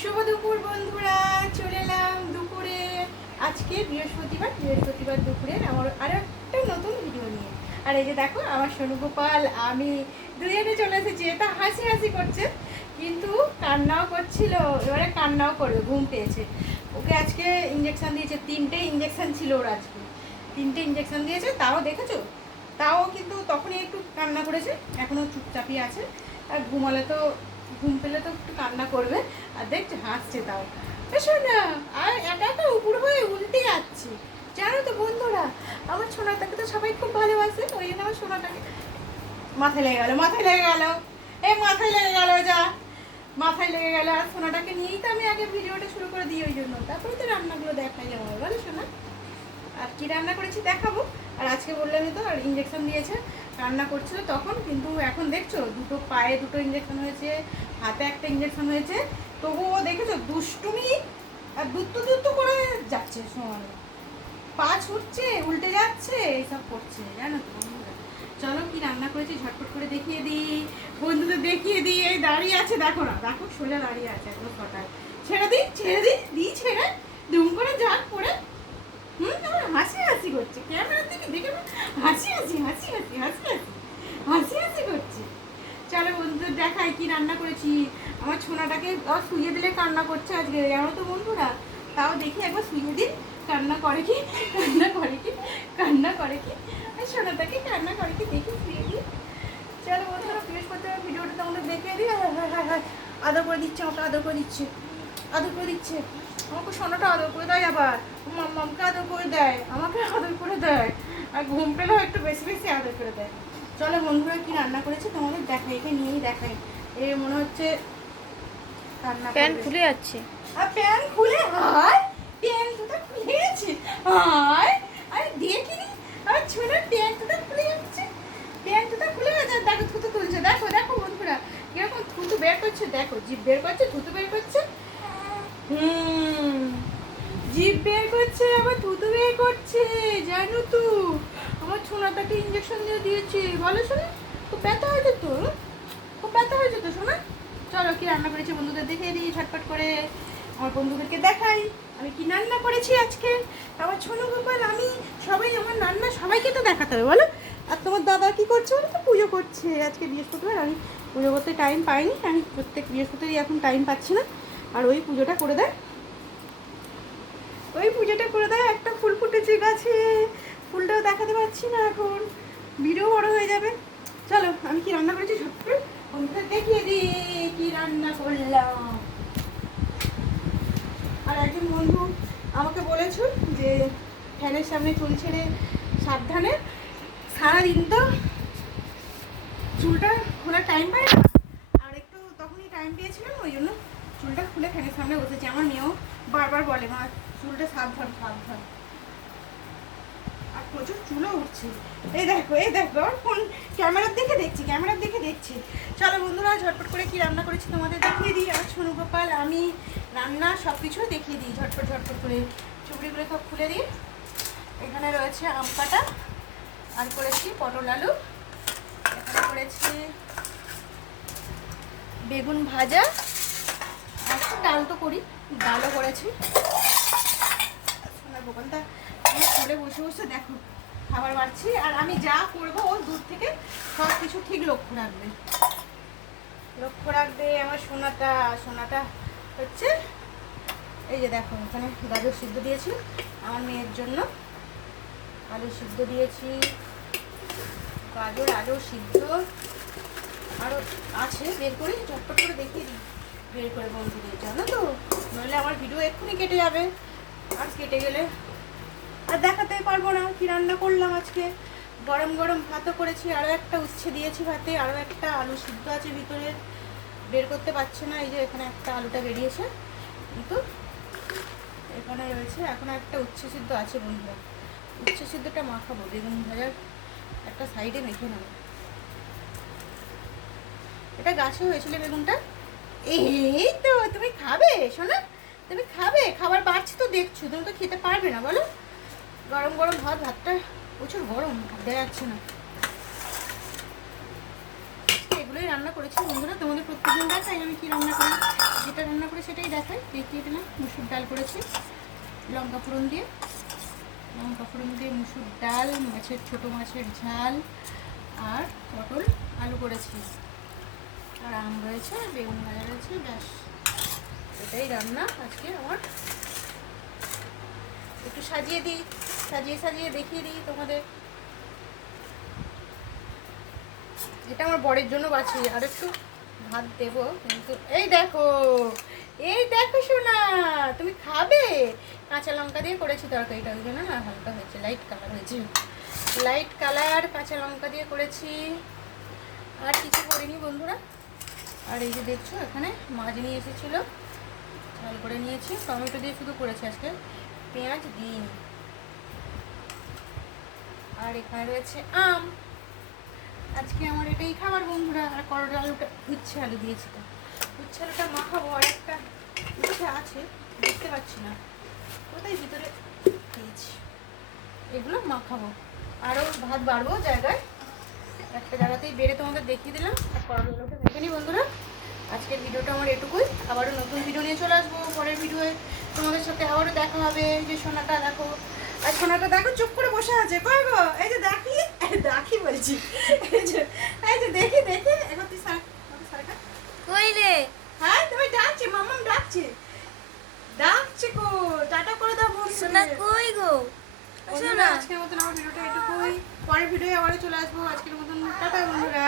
শুভ দুপুর বন্ধুরা, চলে এলাম দুপুরে। আজকে বৃহস্পতিবার দুপুরের আমার আরো একটা নতুন ভিডিও নিয়ে। আর এই যে দেখো আমার সোনু গোপাল আমি দুজনে চলে এসেছি। এটা হাসি হাসি করছে কিন্তু কান্নাও করছিল, এবারে কান্নাও করবে, ঘুম পেয়েছে। ওকে আজকে ইঞ্জেকশন দিয়েছে, 3টে ইঞ্জেকশন ছিল ওর আজকে। 3টে ইঞ্জেকশন দিয়েছে, তাও দেখেছো, তাও কিন্তু তখনই একটু কান্না করেছে, এখনও চুপচাপই আছে। আর ঘুম পেলে তো একটু কান্না করবে। আর দেখছো হাসছে, তাও শোনা। আর একা একা উপর হয়ে উল্টে যাচ্ছে, জানো তো বন্ধুরা। আমার সোনাটাকে তো সবাই খুব ভালোবাসে, ওই জন্য আমার সোনাটাকে মাথায় লেগে গেল, মাথায় লেগে গেল, মাথায় লেগে গেল, যা মাথায় লেগে গেল। আর সোনাটাকে নিয়েই তো আমি আগে ভিডিওটা শুরু করে দিই, ওই জন্য তারপরে তো রান্নাগুলো দেখাই আমার, বলো সোনা। আর কী রান্না করেছি দেখাবো। আর আজকে বললামই তো, আর ইঞ্জেকশন দিয়েছে, রান্না করছিল তখন। কিন্তু এখন দেখছো দুটো পায়ে দুটো ইঞ্জেকশন হয়েছে, হাতে একটা ইঞ্জেকশন হয়েছে, তবুও দেখেছো দুষ্টুমি আর দুত্তু করে যাচ্ছে সমানে, পা ছুটছে, উল্টে যাচ্ছে, এইসব করছে, জানো তো বন্ধুরা। চলো কি রান্না করেছি ঝটপট করে দেখিয়ে দিই, বন্ধুদের দেখিয়ে দিই। এই দাঁড়িয়ে আছে, দেখো না, দেখো সোজা দাঁড়িয়ে আছে একদম কটায়। ছেড়ে দিই ছেড়ে দুম করে ঝাঁক পড়ে আমার হাসি হাসি করছে, ক্যামেরার দিকে দেখে হাসি হাসি করছে। চলো বন্ধুদের দেখাই কি রান্না করেছি। আমার ছোনাটাকে শুয়ে দিলে কান্না করছে আজকে, জানো তো বন্ধুরা। তাও দেখি একবার শুয়ে দিই, কান্না করে কি সোনাটাকে কান্না করে কি দেখি, শুয়ে দিই। চলো বন্ধুরা, বৃহস্পতিবার ভিডিওটা তোমাদের দেখিয়ে দিই। আদর করে দিচ্ছে, আমাকে আদর করে দিচ্ছে, আমাকে সোনাটা আদর করে দেয়, আবার মামকে আদর করে দেয়, আমাকে আদর করে দেয়, আর ঘুম পেলেও একটু বেশি বেশি আদর করে দেয়। চলো বন্ধুরা কি রান্না করেছে তোমাদের দেখাই, একে নিয়েই দেখাই। এ মনে হচ্ছে রান্না প্যান্ট খুলে যাচ্ছে। আর প্যান্ট খুলে, হায় প্যান্টটা খুলে গেছে, হায় আরে দেখিনি, আর ছোনার প্যান্টটা খুলে যাচ্ছে, দেখো থুতু তুলছে, দেখো বন্ধুরা কিরকম থুতু বের করছে, দেখো জিভ বের করছে, থুতু বের করছে, জিভ বের করছে, আবার থুতু বের করছে, জানো তো। আমার ছোনাটাকে ইঞ্জেকশন দিয়েছি, বলো শোনা, খুব ব্যথা হয়েছে তো শোনা। চলো কি রান্না করেছি বন্ধুদের দেখিয়ে দিই ঝটপট করে, আমার বন্ধুদেরকে দেখাই আমি কি রান্না করেছি আজকে। আমার ছোনো গোপাল আমি সবাই, আমার রান্না সবাইকে তো দেখাতে হবে, বলো। আর তোমার দাদা কি করছে, বলো তো, পুজো করছে আজকে বৃহস্পতিবার। আমি পুজো করতে টাইম পাইনি, আমি প্রত্যেক বৃহস্পতিবারই এখন টাইম পাচ্ছি না। আর ওই পুজোটা করে দেয়, একটা ফুল ফুটেছে গাছে, ফুলটাও দেখাতে পারছি না এখন, ভিডিও বড় হয়ে যাবে। চলো আমি কি রান্না করেছি ঝটপট বন্ধুদের দেখিয়ে দিই কি রান্না করলাম। আর একজন বন্ধু আমাকে বলেছো যে ফ্যানের সামনে চুল ছেড়ে সাবধানে, সারাদিন তো চুলটা খোলার টাইম পাই না, আর একটু তখনই টাইম পেয়েছিলাম, ওই জন্য চুলটা খুলে ফ্যানের সামনে বসেছি। আমার মেয়েও বারবার বলে, মা চুলটা সাবধান, আর প্রচুর চুলও উঠছে। এই দেখো আর ফোন ক্যামেরার দেখে দেখছি। চলো বন্ধুরা ঝটপট করে কি রান্না করেছি তোমাদের দেখিয়ে দিই। আর সোনু গোপাল আমি রান্না সব কিছু দেখিয়ে দিই ঝটপট করে। চুবড়িগুলো সব খুলে দিই। এখানে রয়েছে আম কাটা, আর করেছি পটল আলু, এখানে করেছি বেগুন ভাজা, আর ডাল তো করি, ডালও করেছি। সোনার বোকালটা আমি স্কুলে বসে দেখো খাবার বাড়ছি। আর আমি যা করবো ও দূর থেকে সব কিছু ঠিক লক্ষ্য রাখবে আমার সোনাটা হচ্ছে। এই যে দেখো এখানে গাজর সিদ্ধ দিয়েছি আমার মেয়ের জন্য, আলু সিদ্ধ দিয়েছি, গাজর আলু সিদ্ধ আরও আছে, বের করে চটপট করে দেখিয়ে দিই, বের করে বন্ধু দিয়ে, জানো তো, নইলে আমার ভিডিও এক্ষুনি কেটে যাবে। আর কেটে গেলে আর দেখাতে পারবো না কি রান্না করলাম আজকে। গরম ভাতও করেছি, আরও একটা উচ্ছে দিয়েছি ভাতে, আরও একটা আলু সিদ্ধ আছে ভিতরে, বের করতে পারছে না। এই যে এখানে একটা আলুটা বেরিয়েছে, কিন্তু এখানে রয়েছে এখন একটা উচ্ছে সিদ্ধ আছে বন্ধুরা। উচ্ছে সিদ্ধটা মাখাবো, বেগুন ভাজার একটা সাইডে মেখে নেবো। এটা গাছে হয়েছিল বেগুনটা। এই তো তুমি খাবে শোনা, তুমি খাবে, খাবার বাড়ছে তো দেখছো, তুমি তো খেতে পারবে না বলো। গরম ভাতটা প্রচুর গরম, দেওয়া যাচ্ছে না। এগুলোই রান্না রান্না করেছি বন্ধুরা, তোমাদের প্রত্যেকদিন দেখাই আমি কী রান্না করি, যেটা রান্না করি সেটাই দেখাই। দেখিয়ে দিলাম মুসুর ডাল করেছি লঙ্কা ফোড়ন দিয়ে, মুসুর ডাল, ছোটো মাছের ঝাল, আর পটল আলু করেছি, আর আম রয়েছে, বেগুন ভাজা রয়েছে, ব্যাস এটাই রান্না আজকে আমার। একটু সাজিয়ে দিই, সাজিয়ে দেখিয়ে দিই তোমাদের। এটা আমার বরের জন্য বাছি, আর একটু ভাত দেবো, কিন্তু এই দেখো শোনা, তুমি খাবে? কাঁচা লঙ্কা দিয়ে করেছি তরকারিটা, ওই জন্য না হালকা হয়েছে, লাইট কালার হয়েছে, লাইট কালার কাঁচা লঙ্কা দিয়ে করেছি, আর কিছু করিনি বন্ধুরা। আর এই যে দেখছো এখানে মাছ নিয়ে এসেছিলো, ঝাল করে নিয়েছি, টমেটো দিয়ে শুধু করেছি আজকে, পেঁয়াজ দিইনি। আর এখানে রয়েছে আম, আজকে আমার এটাই খাবার বন্ধুরা। আর করলা আলুটা, উচ্ছে আলু দিয়েছি, তো উচ্ছে আলুটা মাখাবো, আর একটা উচ্ছে আছে দেখতে পাচ্ছি না কোথায়, ভিতরে দিয়েছি, এগুলো মাখাবো। আরও ভাত বাড়বো জায়গায়, একটা জায়গাতেই বেড়ে তোমাদের দেখিয়ে দিলাম। আর করলা আলুটা দেখে নি বন্ধুরা। আজকের ভিডিওটা আমার এটুকুই, আবারও নতুন ভিডিও নিয়ে চলে আসবো পরের ভিডিওয়ে, তোমাদের সাথে আবারও দেখা হবে। যে সোনাটা দেখো, আর সোনাটা দেখো চুপ করে বসে আছে, কই গো, এই যে দেখি বলছি, এই যে দেখি এখন তুই সারকা কই রে, হ্যাঁ তুমি ডাকছি, মাম্মাম ডাকছে গো, টাটা করে দাও বল, সোনা কই গো সোনা। আজকের মতন আমার ভিডিওটা এটুকুই, পরের ভিডিওয়ে আবারও চলে আসবো। আজকের মতন টাটা বন্ধুরা।